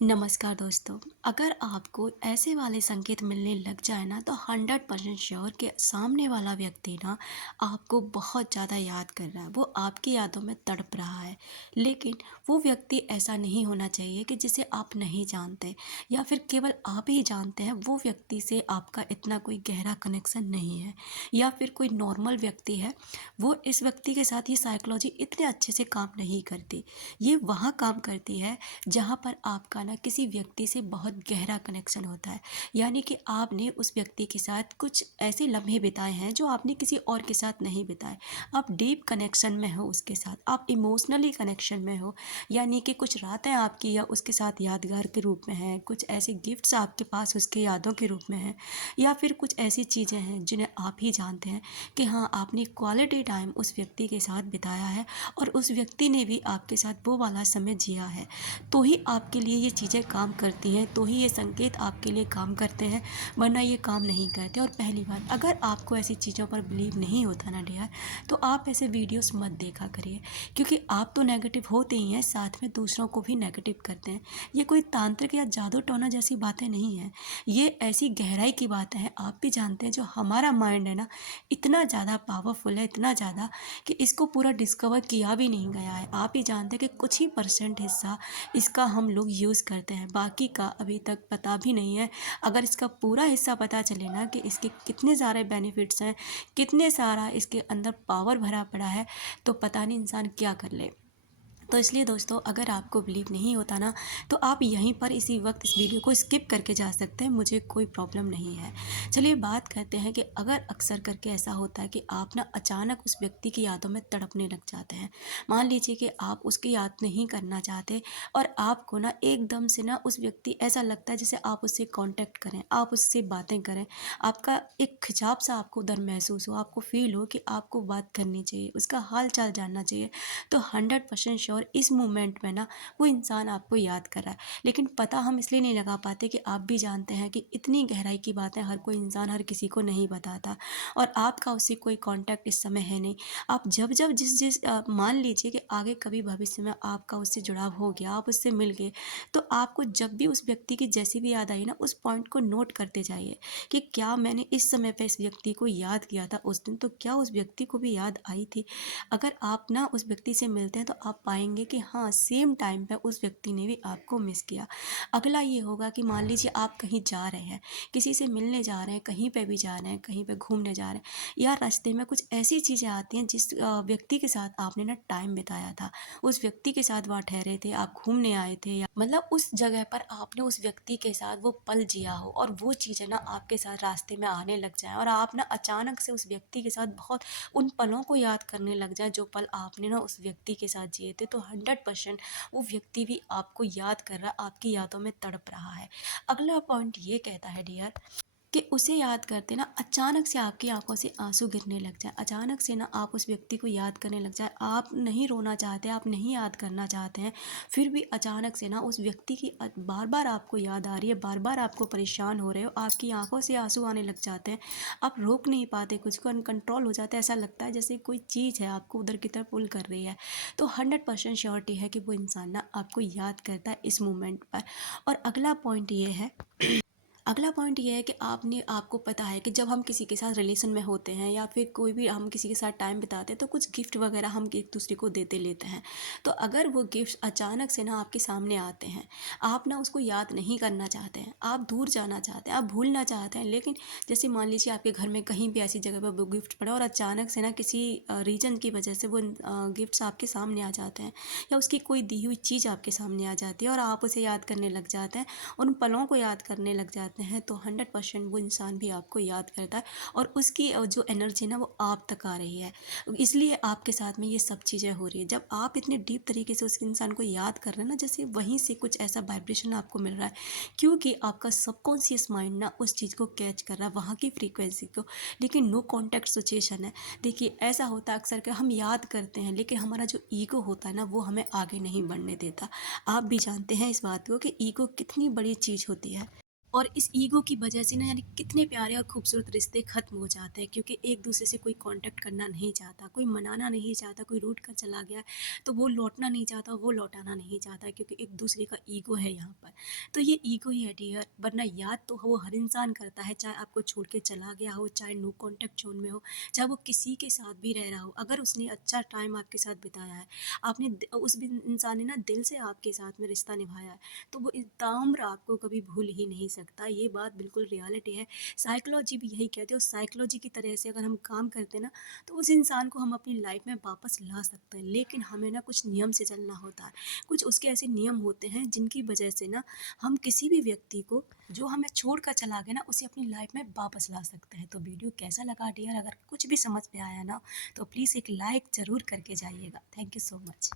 नमस्कार दोस्तों। अगर आपको ऐसे वाले संकेत मिलने लग जाए ना तो 100% श्योर कि सामने वाला व्यक्ति ना आपको बहुत ज़्यादा याद कर रहा है, वो आपकी यादों में तड़प रहा है। लेकिन वो व्यक्ति ऐसा नहीं होना चाहिए कि जिसे आप नहीं जानते या फिर केवल आप ही जानते हैं। वो व्यक्ति से आपका इतना कोई गहरा कनेक्शन नहीं है या फिर कोई नॉर्मल व्यक्ति है, वो इस व्यक्ति के साथ ये साइकोलॉजी इतने अच्छे से काम नहीं करती। ये वहाँ काम करती है जहाँ पर आपका ना किसी व्यक्ति से बहुत गहरा कनेक्शन होता है। यानी कि आपने उस व्यक्ति के साथ कुछ ऐसे लम्हे बिताए हैं जो आपने किसी और के साथ नहीं बिताए। आप डीप कनेक्शन में हो उसके साथ, आप इमोशनली कनेक्शन में हो। यानी कि कुछ रातें आपकी या उसके साथ यादगार के रूप में हैं, कुछ ऐसे गिफ्ट्स आपके पास उसके यादों के रूप में हैं, या फिर कुछ ऐसी चीज़ें हैं जिन्हें आप ही जानते हैं कि हाँ, आपने क्वालिटी टाइम उस व्यक्ति के साथ बिताया है और उस व्यक्ति ने भी आपके साथ वो वाला समय जिया है। तो ही आपके लिए ये चीज़ें काम करती हैं, तो ही ये संकेत आपके लिए काम करते हैं, वरना ये काम नहीं करते। और पहली बात, अगर आपको ऐसी चीज़ों पर बिलीव नहीं होता ना डियर, तो आप ऐसे वीडियोस मत देखा करिए, क्योंकि आप तो नेगेटिव होते ही हैं, साथ में दूसरों को भी नेगेटिव करते हैं। ये कोई तांत्रिक या जादू टोना जैसी बातें नहीं हैं, ये ऐसी गहराई की बातें हैं। आप भी जानते हैं जो हमारा माइंड है ना, इतना ज़्यादा पावरफुल है, इतना ज़्यादा कि इसको पूरा डिस्कवर किया भी नहीं गया है। आप ही जानते हैं कि कुछ ही परसेंट हिस्सा इसका हम लोग यूज़ करते हैं, बाकी का अभी तक पता भी नहीं है। अगर इसका पूरा हिस्सा पता चले ना कि इसके कितने सारे बेनिफिट्स हैं, कितने सारा इसके अंदर पावर भरा पड़ा है, तो पता नहीं इंसान क्या कर ले। तो इसलिए दोस्तों, अगर आपको बिलीव नहीं होता ना, तो आप यहीं पर इसी वक्त इस वीडियो को स्किप करके जा सकते हैं, मुझे कोई प्रॉब्लम नहीं है। चलिए बात करते हैं कि अगर अक्सर करके ऐसा होता है कि आप ना अचानक उस व्यक्ति की यादों में तड़पने लग जाते हैं। मान लीजिए कि आप उसकी याद नहीं करना चाहते और आपको ना एकदम से ना उस व्यक्ति ऐसा लगता है जैसे आप उससे कांटेक्ट करें, आप उससे बातें करें, आपका एक खिंचाव सा आपको उधर महसूस हो, आपको फील हो कि आपको बात करनी चाहिए, उसका हाल चाल जानना चाहिए। तो 100% श्योर इस मोमेंट में ना वो इंसान आपको याद कर रहा है। लेकिन पता हम इसलिए नहीं लगा पाते कि आप भी जानते हैं कि इतनी गहराई की बातें हर कोई इंसान हर किसी को नहीं बताता, और आपका उससे कोई कांटेक्ट इस समय है नहीं। आप जब जब जिस जिस मान लीजिए कि आगे कभी भविष्य में आपका उससे जुड़ाव हो गया, आप उससे मिल गए, तो आपको जब भी उस व्यक्ति की जैसी भी याद आई ना, उस पॉइंट को नोट करते जाइए कि क्या मैंने इस समय पे इस व्यक्ति को याद किया था उस दिन, तो क्या उस व्यक्ति को भी याद आई थी। अगर आप ना उस व्यक्ति से मिलते हैं तो आप पाएंगे कि हाँ, सेम टाइम पे उस व्यक्ति ने भी आपको मिस किया। अगला ये होगा कि मान लीजिए आप कहीं जा रहे हैं, किसी से मिलने जा रहे हैं, कहीं पे भी जा रहे हैं, कहीं पे घूमने जा रहे हैं, या रास्ते में कुछ ऐसी चीज़ें आती हैं जिस व्यक्ति के साथ आपने ना टाइम बिताया था, उस व्यक्ति के साथ वहाँ ठहरे थे, आप घूमने आए थे, या मतलब उस जगह पर आपने उस व्यक्ति के साथ वो पल जिया हो, और वो चीज़ें ना आपके साथ रास्ते में आने लग जाए और आप ना अचानक से उस व्यक्ति के साथ बहुत उन पलों को याद करने लग जाए जो पल आपने ना उस व्यक्ति के साथ जिए थे, तो 100% वो व्यक्ति भी आपको याद कर रहा है, आपकी यादों में तड़प रहा है। अगला पॉइंट ये कहता है डियर कि उसे याद करते ना अचानक से आपकी आंखों से आंसू गिरने लग जाए, अचानक से ना आप उस व्यक्ति को याद करने लग जाए। आप नहीं रोना चाहते, आप नहीं याद करना चाहते हैं, फिर भी अचानक से ना उस व्यक्ति की बार बार आपको याद आ रही है, बार बार आपको परेशान हो रहे हो, आपकी आंखों से आंसू आने लग जाते हैं, आप रोक नहीं पाते, कुछ को अनकंट्रोल हो जाता है, ऐसा लगता है जैसे कोई चीज़ है आपको उधर की तरफ पुल कर रही है। तो 100% श्योरिटी है कि वो इंसान ना आपको याद करता है इस मोमेंट पर। और अगला पॉइंट ये है, अगला पॉइंट ये है कि आपको पता है कि जब हम किसी के साथ रिलेशन में होते हैं या फिर कोई भी हम किसी के साथ टाइम बिताते हैं, तो कुछ गिफ्ट वगैरह हम एक दूसरे को देते लेते हैं। तो अगर वो गिफ्ट अचानक से ना आपके सामने आते हैं, आप ना उसको याद नहीं करना चाहते हैं, आप दूर जाना चाहते हैं, आप भूलना चाहते हैं, लेकिन जैसे मान लीजिए आपके घर में कहीं भी ऐसी जगह पर वो गिफ्ट पड़ा और अचानक से ना किसी रीज़न की वजह से वो गिफ्ट्स आपके सामने आ जाते हैं, या उसकी कोई दी हुई चीज़ आपके सामने आ जाती है और आप उसे याद करने लग जाते हैं, उन पलों को याद करने लग जाते हैं, तो 100% वो इंसान भी आपको याद करता है और उसकी जो एनर्जी ना वो आप तक आ रही है, इसलिए आपके साथ में ये सब चीज़ें हो रही है। जब आप इतने डीप तरीके से उस इंसान को याद कर रहे हैं ना, जैसे वहीं से कुछ ऐसा वाइब्रेशन आपको मिल रहा है, क्योंकि आपका सबकॉन्शियस माइंड ना उस चीज़ को कैच कर रहा है, वहाँ की फ्रीक्वेंसी को। लेकिन नो कॉन्टैक्ट सिचुएशन है। देखिए, ऐसा होता है अक्सर कि हम याद करते हैं, लेकिन हमारा जो ईगो होता है ना, वो हमें आगे नहीं बढ़ने देता। आप भी जानते हैं इस बात को कि ईगो कितनी बड़ी चीज़ होती है। और इस ईगो की वजह से ना यानी कितने प्यारे और खूबसूरत रिश्ते ख़त्म हो जाते हैं, क्योंकि एक दूसरे से कोई कांटेक्ट करना नहीं चाहता, कोई मनाना नहीं चाहता, कोई रूठ कर चला गया तो वो लौटना नहीं चाहता, वो लौटाना नहीं चाहता, क्योंकि एक दूसरे का ईगो है यहाँ पर। तो ये ईगो ही है डियर, वरना याद तो वो हर इंसान करता है, चाहे आपको छोड़ के चला गया हो, चाहे नो कॉन्टैक्ट ज़ोन में हो, चाहे वो किसी के साथ भी रह रहा हो। अगर उसने अच्छा टाइम आपके साथ बिताया है, आपने उस इंसान ने ना दिल से आपके साथ में रिश्ता निभाया है, तो वो ताम्र आपको कभी भूल ही नहीं सकता। ये बात बिल्कुल रियलिटी है। साइकोलॉजी भी यही कहती है, और साइकोलॉजी की तरह से अगर हम काम करते हैं ना, तो उस इंसान को हम अपनी लाइफ में वापस ला सकते हैं, लेकिन हमें ना कुछ नियम से चलना होता है। कुछ उसके ऐसे नियम होते हैं जिनकी वजह से ना हम किसी भी व्यक्ति को जो हमें छोड़ कर चला गया ना, उसे अपनी लाइफ में वापस ला सकते हैं। तो वीडियो कैसा लगा डियर? अगर कुछ भी समझ में आया ना, तो प्लीज़ एक लाइक ज़रूर करके जाइएगा। Thank you so much.